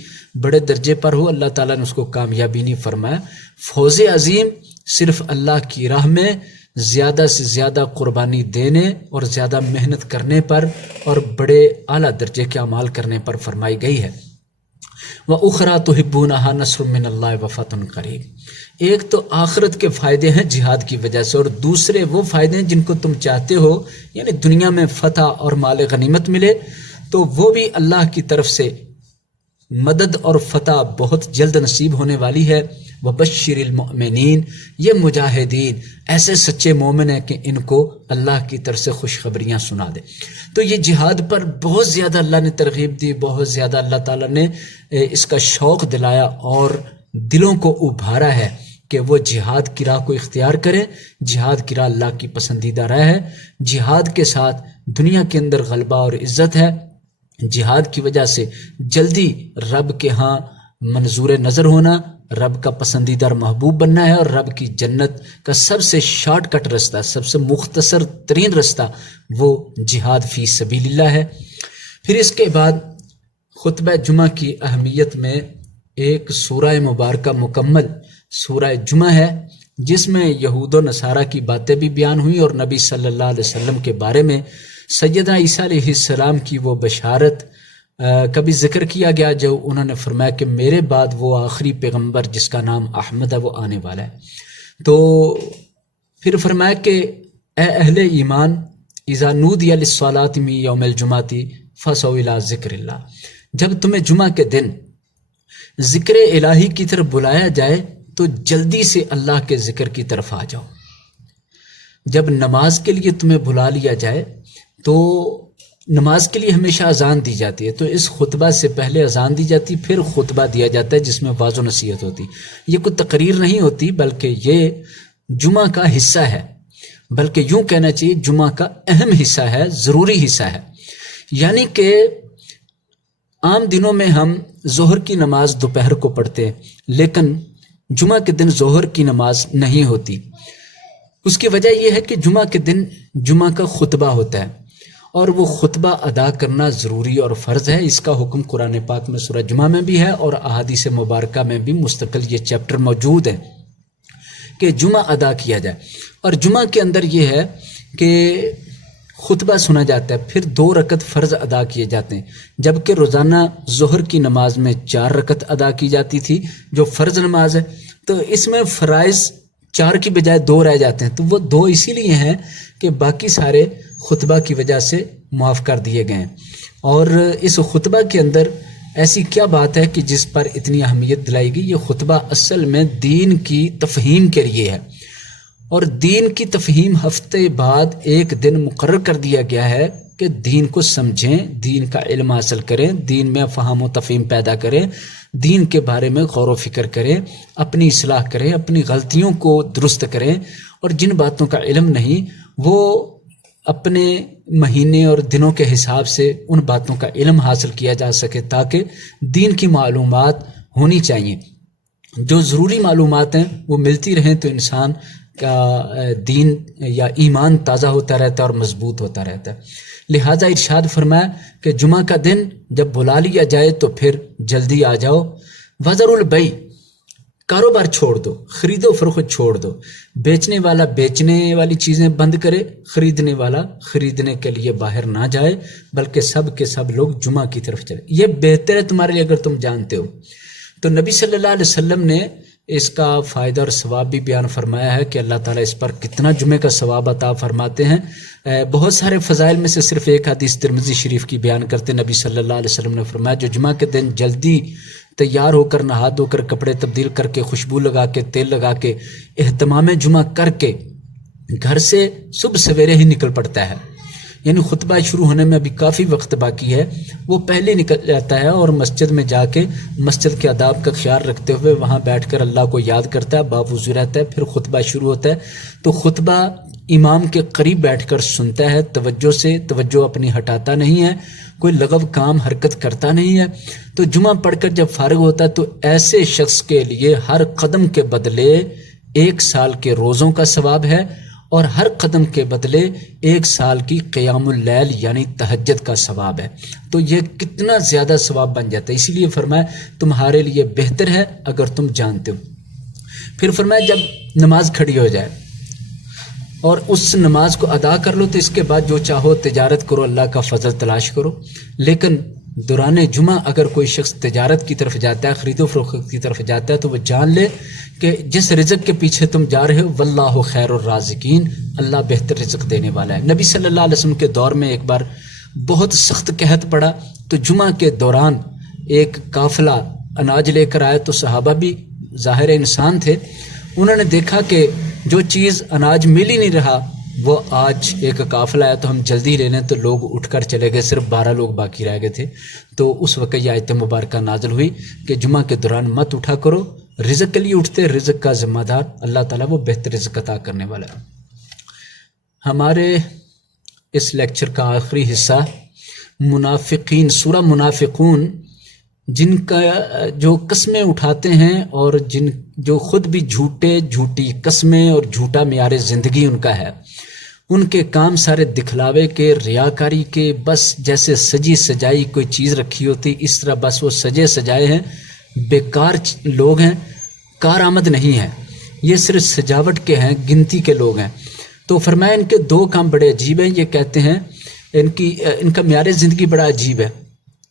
بڑے درجے پر ہو، اللہ تعالیٰ نے اس کو کامیابی نہیں فرمایا۔ فوز عظیم صرف اللہ کی راہ میں زیادہ سے زیادہ قربانی دینے اور زیادہ محنت کرنے پر اور بڑے اعلیٰ درجے کے اعمال کرنے پر فرمائی گئی ہے۔ وَأُخْرَىٰ تُحِبُّونَهَا نَصْرٌ مِّنَ اللَّهِ وَفَتْحٌ قَرِیب، ایک تو آخرت کے فائدے ہیں جہاد کی وجہ سے، اور دوسرے وہ فائدے ہیں جن کو تم چاہتے ہو، یعنی دنیا میں فتح اور مال غنیمت ملے، تو وہ بھی اللہ کی طرف سے مدد اور فتح بہت جلد نصیب ہونے والی ہے۔ وَبَشِّرِ الْمُؤْمِنِينَ، یہ مجاہدین ایسے سچے مومن ہیں کہ ان کو اللہ کی طرف سے خوشخبریاں سنا دے۔ تو یہ جہاد پر بہت زیادہ اللہ نے ترغیب دی، بہت زیادہ اللہ تعالیٰ نے اس کا شوق دلایا اور دلوں کو ابھارا ہے کہ وہ جہاد کی راہ کو اختیار کریں۔ جہاد کی راہ اللہ کی پسندیدہ راہ ہے، جہاد کے ساتھ دنیا کے اندر غلبہ اور عزت ہے، جہاد کی وجہ سے جلدی رب کے ہاں منظور نظر ہونا، رب کا پسندیدہ محبوب بننا ہے، اور رب کی جنت کا سب سے شارٹ کٹ رستہ، سب سے مختصر ترین رستہ وہ جہاد فی سبیل اللہ ہے۔ پھر اس کے بعد خطبہ جمعہ کی اہمیت میں ایک سورہ مبارکہ مکمل سورہ جمعہ ہے، جس میں یہود و نصارہ کی باتیں بھی بیان ہوئی اور نبی صلی اللہ علیہ وسلم کے بارے میں سیدنا عیسیٰ علیہ السلام کی وہ بشارت کا بھی ذکر کیا گیا، جو انہوں نے فرمایا کہ میرے بعد وہ آخری پیغمبر جس کا نام احمد ہے وہ آنے والا ہے۔ تو پھر فرمایا کہ اے اہل ایمان، اذا نودی للصلاۃ من یوم الجمعۃ فاسعوا الی ذکر اللہ، جب تمہیں جمعہ کے دن ذکر الہی کی طرف بلایا جائے تو جلدی سے اللہ کے ذکر کی طرف آ جاؤ۔ جب نماز کے لیے تمہیں بلا لیا جائے تو نماز کے لیے ہمیشہ اذان دی جاتی ہے، تو اس خطبہ سے پہلے اذان دی جاتی، پھر خطبہ دیا جاتا ہے جس میں واعظ و نصیحت ہوتی۔ یہ کوئی تقریر نہیں ہوتی بلکہ یہ جمعہ کا حصہ ہے، بلکہ یوں کہنا چاہیے جمعہ کا اہم حصہ ہے، ضروری حصہ ہے۔ یعنی کہ عام دنوں میں ہم ظہر کی نماز دوپہر کو پڑھتے ہیں، لیکن جمعہ کے دن ظہر کی نماز نہیں ہوتی۔ اس کی وجہ یہ ہے کہ جمعہ کے دن جمعہ کا خطبہ ہوتا ہے، اور وہ خطبہ ادا کرنا ضروری اور فرض ہے۔ اس کا حکم قرآن پاک میں سورہ جمعہ میں بھی ہے، اور احادیث مبارکہ میں بھی مستقل یہ چیپٹر موجود ہے کہ جمعہ ادا کیا جائے۔ اور جمعہ کے اندر یہ ہے کہ خطبہ سنا جاتا ہے، پھر 2 رکعت فرض ادا کیے جاتے ہیں، جبکہ روزانہ ظہر کی نماز میں 4 رکعت ادا کی جاتی تھی جو فرض نماز ہے، تو اس میں فرائض 4 کی بجائے 2 رہ جاتے ہیں۔ تو وہ 2 اسی لیے ہیں کہ باقی سارے خطبہ کی وجہ سے معاف کر دیے گئے ہیں۔ اور اس خطبہ کے اندر ایسی کیا بات ہے کہ جس پر اتنی اہمیت دلائی گئی؟ یہ خطبہ اصل میں دین کی تفہیم کے لیے ہے، اور دین کی تفہیم ہفتے بعد ایک دن مقرر کر دیا گیا ہے کہ دین کو سمجھیں، دین کا علم حاصل کریں، دین میں فہم و تفہیم پیدا کریں، دین کے بارے میں غور و فکر کریں، اپنی اصلاح کریں، اپنی غلطیوں کو درست کریں، اور جن باتوں کا علم نہیں وہ اپنے مہینے اور دنوں کے حساب سے ان باتوں کا علم حاصل کیا جا سکے، تاکہ دین کی معلومات ہونی چاہیے۔ جو ضروری معلومات ہیں وہ ملتی رہیں تو انسان کا دین یا ایمان تازہ ہوتا رہتا ہے اور مضبوط ہوتا رہتا ہے۔ لہٰذا ارشاد فرمایا کہ جمعہ کا دن جب بلا لیا جائے تو پھر جلدی آ جاؤ۔ وذروا البیع، کاروبار چھوڑ دو، خرید و فروخت چھوڑ دو، بیچنے والا بیچنے والی چیزیں بند کرے، خریدنے والا خریدنے کے لیے باہر نہ جائے، بلکہ سب کے سب لوگ جمعہ کی طرف چلے۔ یہ بہتر ہے تمہارے لیے اگر تم جانتے ہو۔ تو نبی صلی اللہ علیہ وسلم نے اس کا فائدہ اور ثواب بھی بیان فرمایا ہے کہ اللہ تعالیٰ اس پر کتنا جمعے کا ثواب عطا فرماتے ہیں۔ بہت سارے فضائل میں سے صرف ایک حدیث ترمذی شریف کی بیان کرتے نبی صلی اللہ علیہ وسلم نے فرمایا جو جمعہ کے دن جلدی تیار ہو کر نہا دھو کر کپڑے تبدیل کر کے خوشبو لگا کے تیل لگا کے اہتمام جمعہ کر کے گھر سے صبح سویرے ہی نکل پڑتا ہے، یعنی خطبہ شروع ہونے میں ابھی کافی وقت باقی ہے، وہ پہلے نکل جاتا ہے اور مسجد میں جا کے مسجد کے آداب کا خیال رکھتے ہوئے وہاں بیٹھ کر اللہ کو یاد کرتا ہے، باوضو رہتا ہے، پھر خطبہ شروع ہوتا ہے۔ تو خطبہ امام کے قریب بیٹھ کر سنتا ہے، توجہ سے، توجہ اپنی ہٹاتا نہیں ہے، کوئی لغو کام حرکت کرتا نہیں ہے۔ تو جمعہ پڑھ کر جب فارغ ہوتا ہے تو ایسے شخص کے لیے ہر قدم کے بدلے 1 سال کے روزوں کا ثواب ہے، اور ہر قدم کے بدلے 1 سال کی قیام اللیل یعنی تہجد کا ثواب ہے۔ تو یہ کتنا زیادہ ثواب بن جاتا ہے، اسی لیے فرمایا تمہارے لیے بہتر ہے اگر تم جانتے ہو۔ پھر فرمایا جب نماز کھڑی ہو جائے اور اس نماز کو ادا کر لو تو اس کے بعد جو چاہو تجارت کرو، اللہ کا فضل تلاش کرو۔ لیکن دوران جمعہ اگر کوئی شخص تجارت کی طرف جاتا ہے، خرید و فروخت کی طرف جاتا ہے، تو وہ جان لے کہ جس رزق کے پیچھے تم جا رہے ہو واللہ خیر الرازقین، اللہ بہتر رزق دینے والا ہے۔ نبی صلی اللہ علیہ وسلم کے دور میں ایک بار بہت سخت قحط پڑا، تو جمعہ کے دوران ایک قافلہ اناج لے کر آیا، تو صحابہ بھی ظاہر انسان تھے، انہوں نے دیکھا کہ جو چیز اناج مل ہی نہیں رہا وہ آج ایک قافلہ آیا تو ہم جلدی لے لیں، تو لوگ اٹھ کر چلے گئے، صرف 12 لوگ باقی رہ گئے تھے۔ تو اس وقت یہ آیت مبارکہ نازل ہوئی کہ جمعہ کے دوران مت اٹھا کرو، رزق کے لیے اٹھتے، رزق کا ذمہ دار اللہ تعالیٰ وہ بہتر رزق عطا کرنے والا ہے۔ ہمارے اس لیکچر کا آخری حصہ منافقین، سورہ منافقون، جن کا جو قسمیں اٹھاتے ہیں اور جو خود بھی جھوٹی قسمیں اور جھوٹا معیار زندگی ان کا ہے، ان کے کام سارے دکھلاوے کے، ریاکاری کے، بس جیسے سجی سجائی کوئی چیز رکھی ہوتی اس طرح بس وہ سجے سجائے ہیں، بیکار لوگ ہیں، کارآمد نہیں ہیں، یہ صرف سجاوٹ کے ہیں، گنتی کے لوگ ہیں۔ تو فرمایا ان کے 2 کام بڑے عجیب ہیں، یہ کہتے ہیں ان کا معیار زندگی بڑا عجیب ہے۔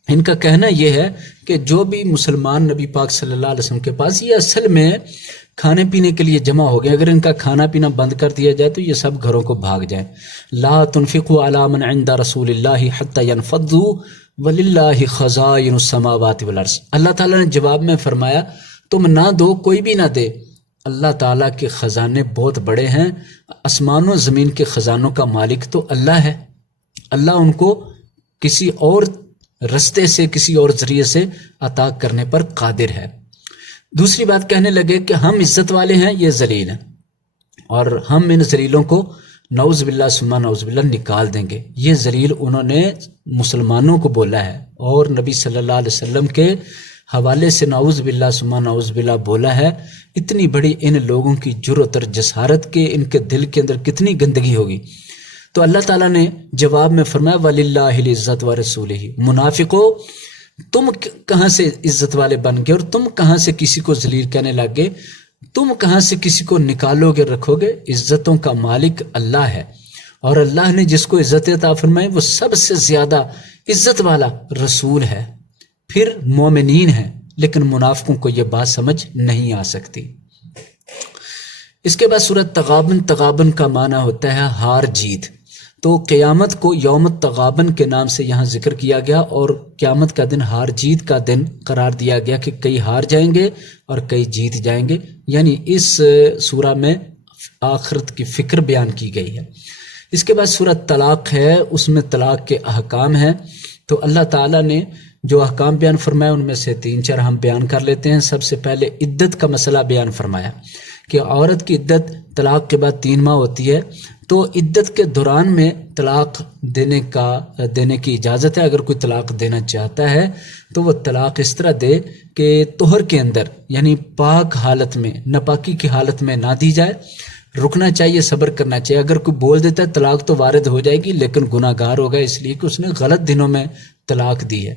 ان کا کہنا یہ ہے کہ جو بھی مسلمان نبی پاک صلی اللہ علیہ وسلم کے پاس یہ اصل میں کھانے پینے کے لیے جمع ہو گئے، اگر ان کا کھانا پینا بند کر دیا جائے تو یہ سب گھروں کو بھاگ جائیں۔ لا تنفقوا علی من عند رسول اللہ حتی ينفضوا وللہ خزائن السماوات والارض۔ اللہ تعالیٰ نے جواب میں فرمایا تم نہ دو، کوئی بھی نہ دے، اللہ تعالیٰ کے خزانے بہت بڑے ہیں، آسمان و زمین کے خزانوں کا مالک تو اللہ ہے، اللہ ان کو کسی اور رستے سے، کسی اور ذریعے سے عطا کرنے پر قادر ہے۔ دوسری بات کہنے لگے کہ ہم عزت والے ہیں، یہ ذلیل ہیں، اور ہم ان ذلیلوں کو نعوذ باللہ ثم نعوذ باللہ نکال دیں گے۔ یہ ذلیل انہوں نے مسلمانوں کو بولا ہے، اور نبی صلی اللہ علیہ وسلم کے حوالے سے نعوذ باللہ ثم نعوذ باللہ بولا ہے۔ اتنی بڑی ان لوگوں کی جرأت اور جسارت کے ان کے دل کے اندر کتنی گندگی ہوگی۔ تو اللہ تعالیٰ نے جواب میں فرمایا وَلِلَّهِ الْعِزَّةُ وَرَسُولِهِ، منافقو تم کہاں سے عزت والے بن گئے اور تم کہاں سے کسی کو ذلیل کہنے لگ گئے، تم کہاں سے کسی کو نکالو گے رکھو گے؟ عزتوں کا مالک اللہ ہے، اور اللہ نے جس کو عزت عطا فرمائی وہ سب سے زیادہ عزت والا رسول ہے، پھر مومنین ہیں۔ لیکن منافقوں کو یہ بات سمجھ نہیں آ سکتی۔ اس کے بعد سورۃ تغابن، تغابن کا معنی ہوتا ہے ہار جیت، تو قیامت کو یوم التغابن کے نام سے یہاں ذکر کیا گیا، اور قیامت کا دن ہار جیت کا دن قرار دیا گیا کہ کئی ہار جائیں گے اور کئی جیت جائیں گے، یعنی اس سورہ میں آخرت کی فکر بیان کی گئی ہے۔ اس کے بعد سورۃ طلاق ہے، اس میں طلاق کے احکام ہیں۔ تو اللہ تعالیٰ نے جو احکام بیان فرمایا ان میں سے 3-4 ہم بیان کر لیتے ہیں۔ سب سے پہلے عدت کا مسئلہ بیان فرمایا کہ عورت کی عدت طلاق کے بعد 3 ماہ ہوتی ہے، تو عدت کے دوران میں طلاق دینے کی اجازت ہے۔ اگر کوئی طلاق دینا چاہتا ہے تو وہ طلاق اس طرح دے کہ طہر کے اندر، یعنی پاک حالت میں، ناپاکی کی حالت میں نہ دی جائے، رکنا چاہیے، صبر کرنا چاہیے۔ اگر کوئی بول دیتا ہے طلاق تو وارد ہو جائے گی، لیکن گناہ گار ہوگا اس لیے کہ اس نے غلط دنوں میں طلاق دی ہے،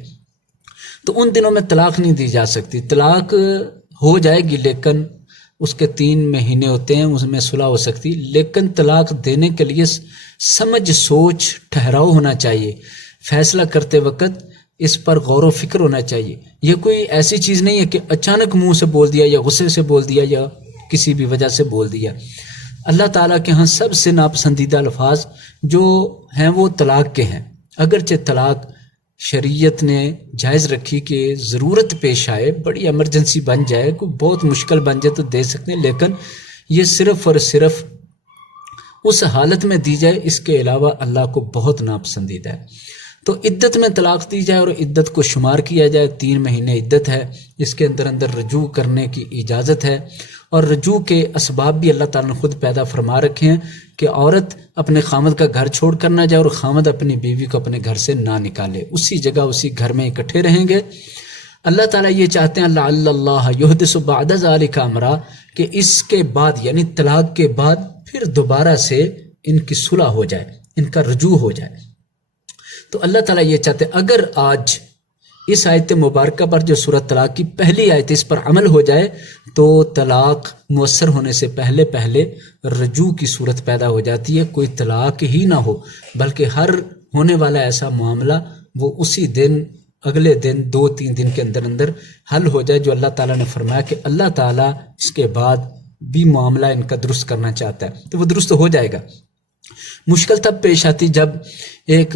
تو ان دنوں میں طلاق نہیں دی جا سکتی۔ طلاق ہو جائے گی لیکن اس کے 3 مہینے ہوتے ہیں، اس میں صلح ہو سکتی، لیکن طلاق دینے کے لیے سمجھ سوچ ٹھہراؤ ہونا چاہیے، فیصلہ کرتے وقت اس پر غور و فکر ہونا چاہیے۔ یہ کوئی ایسی چیز نہیں ہے کہ اچانک منہ سے بول دیا یا غصے سے بول دیا یا کسی بھی وجہ سے بول دیا۔ اللہ تعالیٰ کے ہاں سب سے ناپسندیدہ الفاظ جو ہیں وہ طلاق کے ہیں۔ اگرچہ طلاق شریعت نے جائز رکھی کہ ضرورت پیش آئے، بڑی ایمرجنسی بن جائے، کوئی بہت مشکل بن جائے تو دے سکتے ہیں، لیکن یہ صرف اور صرف اس حالت میں دی جائے، اس کے علاوہ اللہ کو بہت ناپسندیدہ ہے۔ تو عدت میں طلاق دی جائے اور عدت کو شمار کیا جائے، 3 مہینے عدت ہے، اس کے اندر رجوع کرنے کی اجازت ہے، اور رجوع کے اسباب بھی اللہ تعالیٰ نے خود پیدا فرما رکھے ہیں کہ عورت اپنے خامد کا گھر چھوڑ کر نہ جائے اور خامد اپنی بیوی کو اپنے گھر سے نہ نکالے، اسی جگہ اسی گھر میں اکٹھے رہیں گے۔ اللہ تعالیٰ یہ چاہتے ہیں لعل اللہ یحدث بعد ذلک امرا، کہ اس کے بعد یعنی طلاق کے بعد پھر دوبارہ سے ان کی صلح ہو جائے، ان کا رجوع ہو جائے۔ تو اللہ تعالیٰ یہ چاہتے ہیں اگر آج اس آیت مبارکہ پر جو سورۃ طلاق کی پہلی آیت اس پر عمل ہو جائے تو طلاق مؤثر ہونے سے پہلے رجوع کی صورت پیدا ہو جاتی ہے، کوئی طلاق ہی نہ ہو بلکہ ہر ہونے والا ایسا معاملہ وہ اسی دن، اگلے دن، 2-3 دن کے اندر حل ہو جائے، جو اللہ تعالیٰ نے فرمایا کہ اللہ تعالیٰ اس کے بعد بھی معاملہ ان کا درست کرنا چاہتا ہے، تو وہ درست ہو جائے گا۔ مشکل تب پیش آتی جب ایک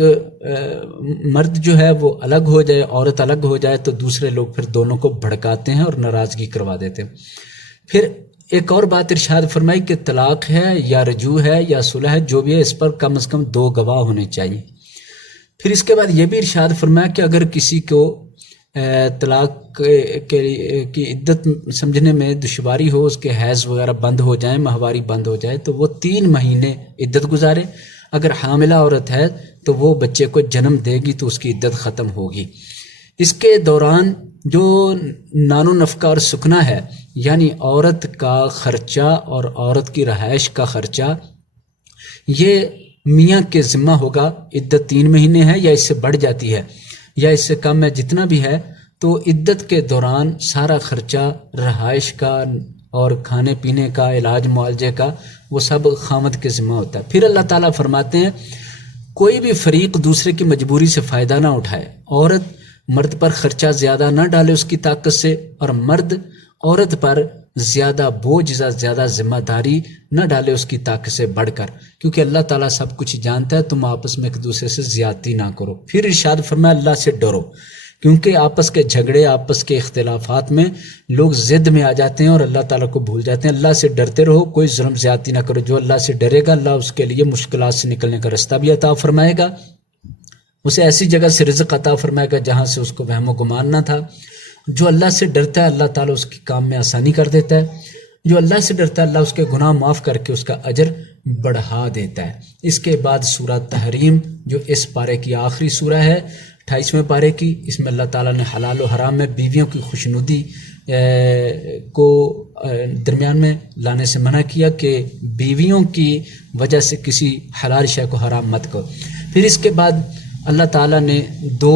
مرد جو ہے وہ الگ ہو جائے، عورت الگ ہو جائے، تو دوسرے لوگ پھر دونوں کو بھڑکاتے ہیں اور ناراضگی کروا دیتے ہیں۔ پھر ایک اور بات ارشاد فرمائی کہ طلاق ہے یا رجوع ہے یا صلح ہے، جو بھی ہے اس پر کم از کم 2 گواہ ہونے چاہیے۔ پھر اس کے بعد یہ بھی ارشاد فرمایا کہ اگر کسی کو طلاق کی عدت سمجھنے میں دشواری ہو، اس کے حیض وغیرہ بند ہو جائیں، ماہواری بند ہو جائے، تو وہ 3 مہینے عدت گزارے۔ اگر حاملہ عورت ہے تو وہ بچے کو جنم دے گی تو اس کی عدت ختم ہوگی۔ اس کے دوران جو نان و نفقہ اور سکنا ہے، یعنی عورت کا خرچہ اور عورت کی رہائش کا خرچہ، یہ میاں کے ذمہ ہوگا۔ عدت 3 مہینے ہے یا اس سے بڑھ جاتی ہے یا اس سے کم ہے، جتنا بھی ہے، تو عدت کے دوران سارا خرچہ رہائش کا اور کھانے پینے کا، علاج معالجے کا، وہ سب خامد کے ذمہ ہوتا ہے۔ پھر اللہ تعالیٰ فرماتے ہیں کوئی بھی فریق دوسرے کی مجبوری سے فائدہ نہ اٹھائے، عورت مرد پر خرچہ زیادہ نہ ڈالے اس کی طاقت سے، اور مرد عورت پر زیادہ بوجھ، زیادہ ذمہ داری نہ ڈالے اس کی طاقت سے بڑھ کر، کیونکہ اللہ تعالیٰ سب کچھ جانتا ہے۔ تم آپس میں ایک دوسرے سے زیادتی نہ کرو۔ پھر ارشاد فرمایا اللہ سے ڈرو، کیونکہ آپس کے جھگڑے، آپس کے اختلافات میں لوگ ضد میں آ جاتے ہیں اور اللہ تعالیٰ کو بھول جاتے ہیں۔ اللہ سے ڈرتے رہو، کوئی ظلم زیادتی نہ کرو۔ جو اللہ سے ڈرے گا اللہ اس کے لیے مشکلات سے نکلنے کا رستہ بھی عطا فرمائے گا، اسے ایسی جگہ سے رزق عطا فرمائے گا جہاں سے اس کو وہم و گمان نہ تھا۔ جو اللہ سے ڈرتا ہے اللہ تعالیٰ اس کے کام میں آسانی کر دیتا ہے، جو اللہ سے ڈرتا ہے اللہ اس کے گناہ معاف کر کے اس کا اجر بڑھا دیتا ہے۔ اس کے بعد سورہ تحریم جو اس پارے کی آخری سورہ ہے، 28ویں پارے کی، اس میں اللہ تعالیٰ نے حلال و حرام میں بیویوں کی خوشنودی کو درمیان میں لانے سے منع کیا کہ بیویوں کی وجہ سے کسی حلال شے کو حرام مت کرو۔ پھر اس کے بعد اللہ تعالیٰ نے 2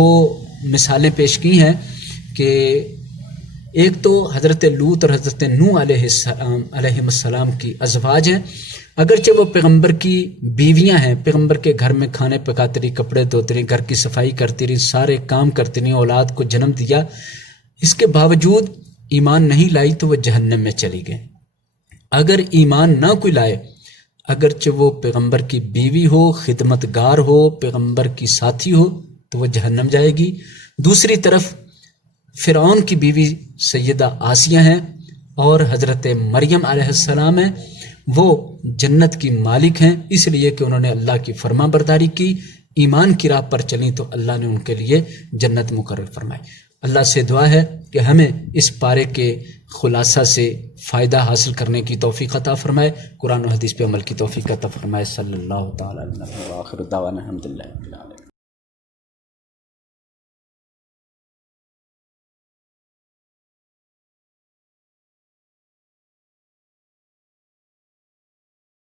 مثالیں پیش کی ہیں کہ ایک تو حضرت لوط اور حضرت نوح علیہ السلام کی ازواج ہیں، اگرچہ وہ پیغمبر کی بیویاں ہیں، پیغمبر کے گھر میں کھانے پکاتی رہی، کپڑے دھوتی رہی، گھر کی صفائی کرتی رہی، سارے کام کرتی رہی، اولاد کو جنم دیا، اس کے باوجود ایمان نہیں لائی تو وہ جہنم میں چلی گئیں۔ اگر ایمان نہ کوئی لائے، اگرچہ وہ پیغمبر کی بیوی ہو، خدمت گار ہو، پیغمبر کی ساتھی ہو، تو وہ جہنم جائے گی۔ دوسری طرف فرعون کی بیوی سیدہ آسیہ ہیں اور حضرت مریم علیہ السلام ہیں، وہ جنت کی مالک ہیں، اس لیے کہ انہوں نے اللہ کی فرما برداری کی، ایمان کی راہ پر چلیں تو اللہ نے ان کے لیے جنت مقرر فرمائی۔ اللہ سے دعا ہے کہ ہمیں اس پارے کے خلاصہ سے فائدہ حاصل کرنے کی توفیق عطا فرمائے، قرآن و حدیث پہ عمل کی توفیق عطا فرمائے۔ صلی اللہ تعالیٰ علیہ وسلم، وآخر دعوانا الحمد للہ رب العالمین۔